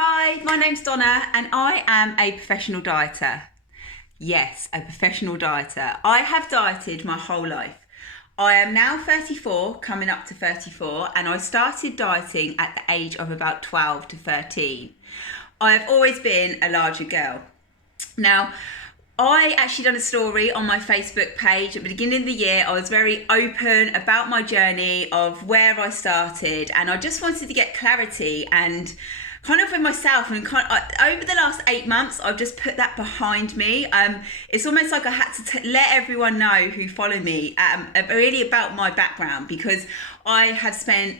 Hi, my name's Donna and I am a professional dieter. Yes, a professional dieter. I have dieted my whole life. I am now 34, coming up to 34, and I started dieting at the age of about 12 to 13. I've always been a larger girl. Now, I actually done a story on my Facebook page at the beginning of the year. I was very open about my journey of where I started, and I just wanted to get clarity and kind of with myself, and over the last 8 months I've just put that behind me. It's almost like I had to let everyone know who follow me really about my background, because I have spent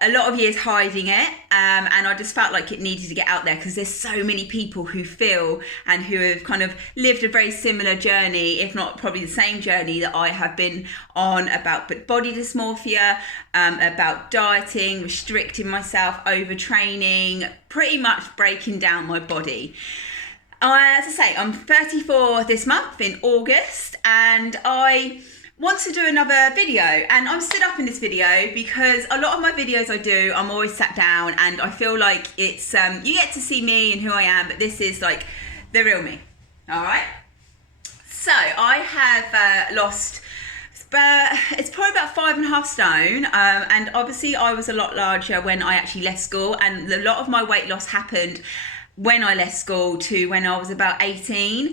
a lot of years hiding it, and I just felt like it needed to get out there because there's so many people who feel and who have kind of lived a very similar journey, if not probably the same journey that I have been on, about body dysmorphia, about dieting, restricting myself, overtraining, pretty much breaking down my body. As I say, I'm 34 this month in August, and I want to do another video, and I'm stood up in this video because a lot of my videos I do, I'm always sat down, and I feel like it's you get to see me and who I am, but this is like the real me. All right, so I have lost it's probably about 5.5 stone, and obviously I was a lot larger when I actually left school, and a lot of my weight loss happened when I left school to when I was about 18.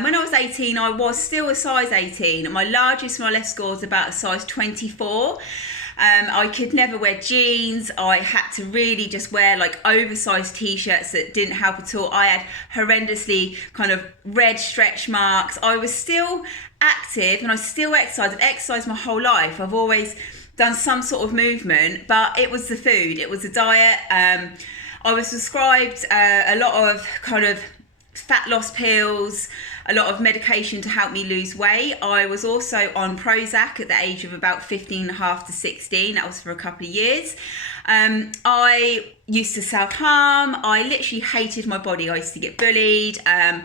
When I was 18, I was still a size 18. My largest when I left school was about a size 24. I could never wear jeans. I had to really just wear like oversized t-shirts that didn't help at all. I had horrendously kind of red stretch marks. I was still active and I still exercise. I've exercised my whole life. I've always done some sort of movement, but it was the food, it was the diet. I was prescribed a lot of kind of fat loss pills, a lot of medication to help me lose weight. I was also on Prozac at the age of about 15 and a half to 16. That was for a couple of years. I used to self-harm. I literally hated my body. I used to get bullied. And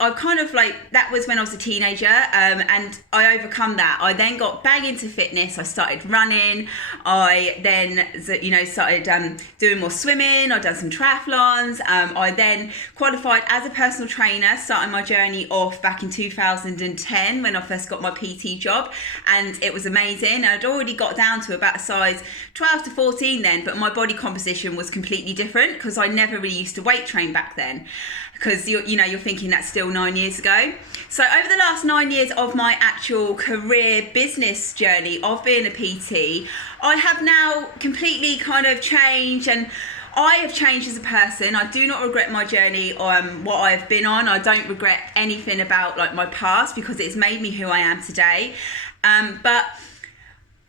I kind of like, that was when I was a teenager. And I overcome that. I then got bang into fitness. I started running. I then, started doing more swimming. I've done some triathlons. I then qualified as a personal trainer, starting my journey off back in 2010 when I first got my PT job. And it was amazing. I'd already got down to about a size 12 to 14 then, but my body composition was completely different because I never really used to weight train back then, because you're thinking that's still 9 years ago. So over the last 9 years of my actual career business journey of being a PT, I have now completely kind of changed, and I have changed as a person. I do not regret my journey or what I've been on. I don't regret anything about like my past, because it's made me who I am today. But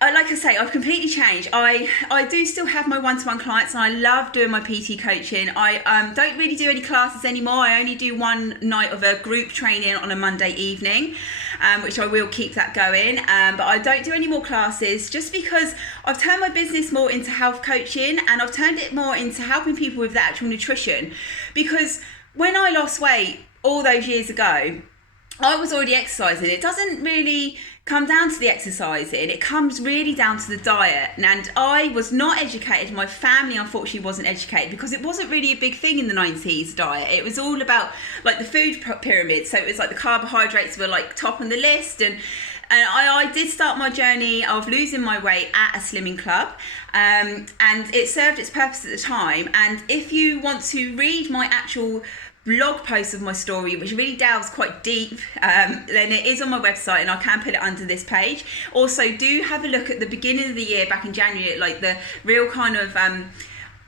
like I say, I've completely changed. I do still have my one-to-one clients, and I love doing my PT coaching. I don't really do any classes anymore. I only do one night of a group training on a Monday evening, which I will keep that going. But I don't do any more classes, just because I've turned my business more into health coaching, and I've turned it more into helping people with the actual nutrition. Because when I lost weight all those years ago, I was already exercising. It doesn't really come down to the exercising, it comes really down to the diet. And I was not educated. My family unfortunately wasn't educated, because it wasn't really a big thing in the 90s, diet. It was all about like the food pyramid. So it was like the carbohydrates were like top on the list, and I did start my journey of losing my weight at a slimming club, and it served its purpose at the time. And if you want to read my actual blog post of my story, which really delves quite deep, then it is on my website, and I can put it under this page. Also, do have a look at the beginning of the year back in January, like the real kind of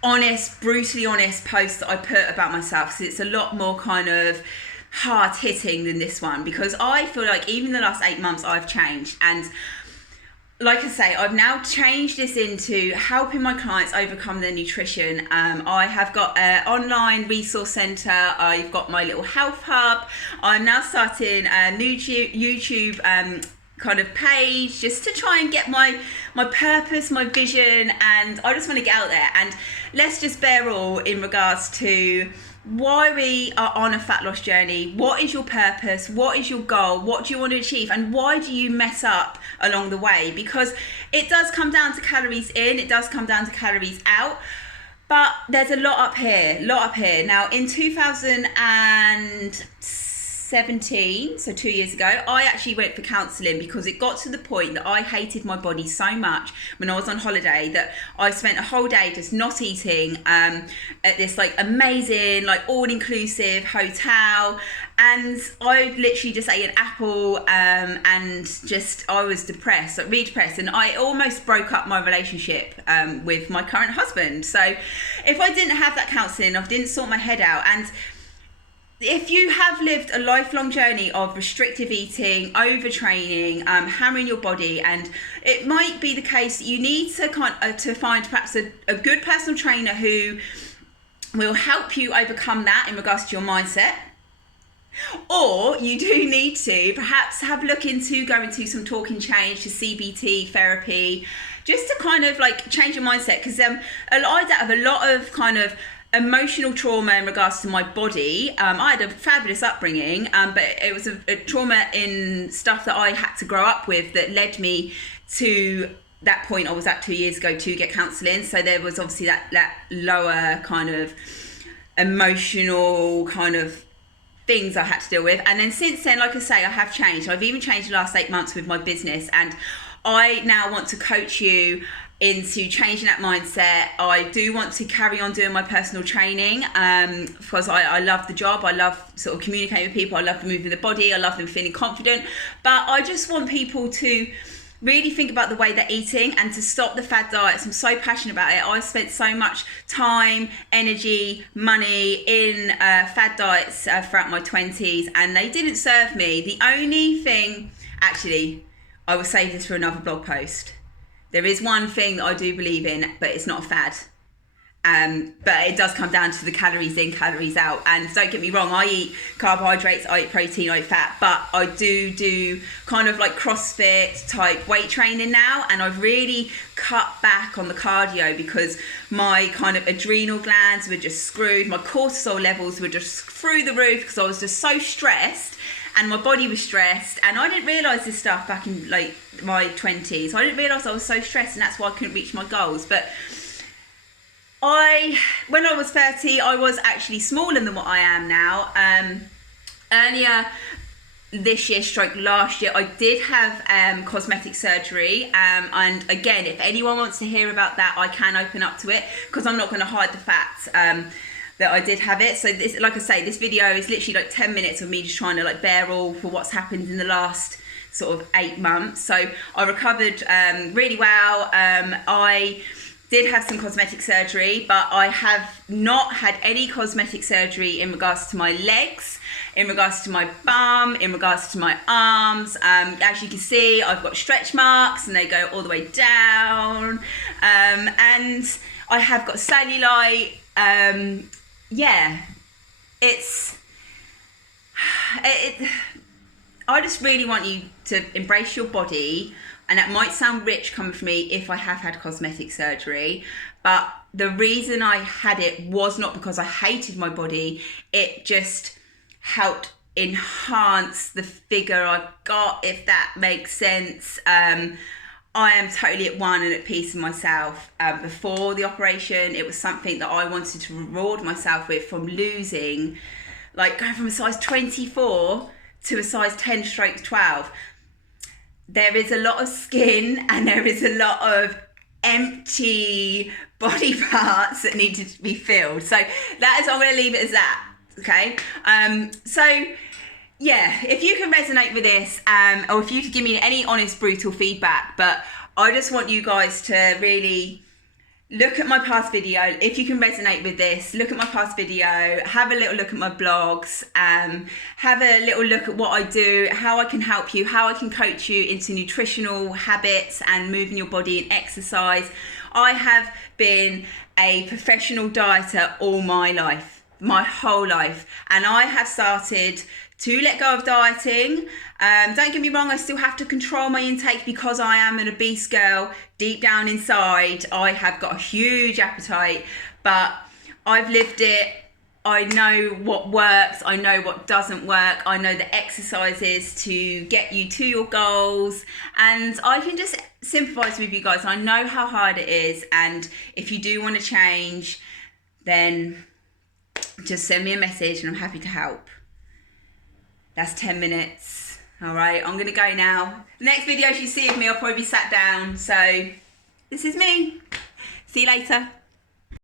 honest, brutally honest post that I put about myself. So it's a lot more kind of hard hitting than this one, because I feel like even the last 8 months I've changed. And like I say, I've now changed this into helping my clients overcome their nutrition. I have got an online resource centre. I've got my little health hub. I'm now starting a new YouTube kind of page, just to try and get my purpose, my vision, and I just want to get out there. And let's just bear all in regards to why we are on a fat loss journey. What is your purpose? What is your goal? What do you want to achieve? And why do you mess up along the way? Because it does come down to calories in, it does come down to calories out. But there's a lot up here, Now, in 2017, so 2 years ago, I actually went for counselling because it got to the point that I hated my body so much when I was on holiday that I spent a whole day just not eating at this like amazing, like all-inclusive hotel. And I literally just ate an apple and just, I was depressed, like really depressed. And I almost broke up my relationship with my current husband. So if I didn't have that counselling, I didn't sort my head out. And if you have lived a lifelong journey of restrictive eating, overtraining, hammering your body, and it might be the case that you need to to find perhaps a good personal trainer who will help you overcome that in regards to your mindset. Or you do need to perhaps have a look into going to some talking change, to CBT therapy, just to kind of like change your mindset. Because I have a lot of kind of emotional trauma in regards to my body. I had a fabulous upbringing, but it was a trauma in stuff that I had to grow up with that led me to that point I was at 2 years ago to get counselling. So there was obviously that lower kind of emotional kind of things I had to deal with. And then since then, like I say, I have changed. I've even changed the last 8 months with my business, and I now want to coach you into changing that mindset. I do want to carry on doing my personal training because I love the job. I love sort of communicating with people. I love moving the body. I love them feeling confident. But I just want people to really think about the way they're eating and to stop the fad diets. I'm so passionate about it. I spent so much time, energy, money in fad diets throughout my 20s, and they didn't serve me. The only thing, actually, I will save this for another blog post. There is one thing that I do believe in, but it's not a fad. But it does come down to the calories in, calories out. And don't get me wrong, I eat carbohydrates, I eat protein, I eat fat, but I do kind of like CrossFit type weight training now. And I've really cut back on the cardio because my kind of adrenal glands were just screwed. My cortisol levels were just through the roof because I was just so stressed. And my body was stressed, and I didn't realise this stuff back in like my 20s. I didn't realise I was so stressed, and that's why I couldn't reach my goals. But when I was 30, I was actually smaller than what I am now. Earlier this year, stroke last year, I did have cosmetic surgery. And again, if anyone wants to hear about that, I can open up to it because I'm not going to hide the fact that I did have it. So this, like I say, this video is literally like 10 minutes of me just trying to like bear all for what's happened in the last sort of 8 months. So I recovered really well. I did have some cosmetic surgery, but I have not had any cosmetic surgery in regards to my legs, in regards to my bum, in regards to my arms. As you can see, I've got stretch marks and they go all the way down. And I have got cellulite. Yeah, I just really want you to embrace your body, and that might sound rich coming from me if I have had cosmetic surgery, but the reason I had it was not because I hated my body. It just helped enhance the figure I've got, if that makes sense. I am totally at one and at peace with myself. Before the operation, it was something that I wanted to reward myself with, from losing, like going from a size 24 to a size 10/12. There is a lot of skin and there is a lot of empty body parts that need to be filled. So that is, I'm going to leave it as that. Okay. So yeah, if you can resonate with this, or if you could give me any honest, brutal feedback, but I just want you guys to really look at my past video. If you can resonate with this, look at my past video, have a little look at my blogs, have a little look at what I do, how I can help you, how I can coach you into nutritional habits and moving your body and exercise. I have been a professional dieter all my life, my whole life, and I have started to let go of dieting. Don't get me wrong, I still have to control my intake because I am an obese girl. Deep down inside, I have got a huge appetite, but I've lived it. I know what works, I know what doesn't work, I know the exercises to get you to your goals, and I can just sympathise with you guys. I know how hard it is, and if you do want to change, then just send me a message and I'm happy to help. That's 10 minutes. All right, I'm gonna go now. The next videos you see of me, I'll probably be sat down. So this is me. See you later.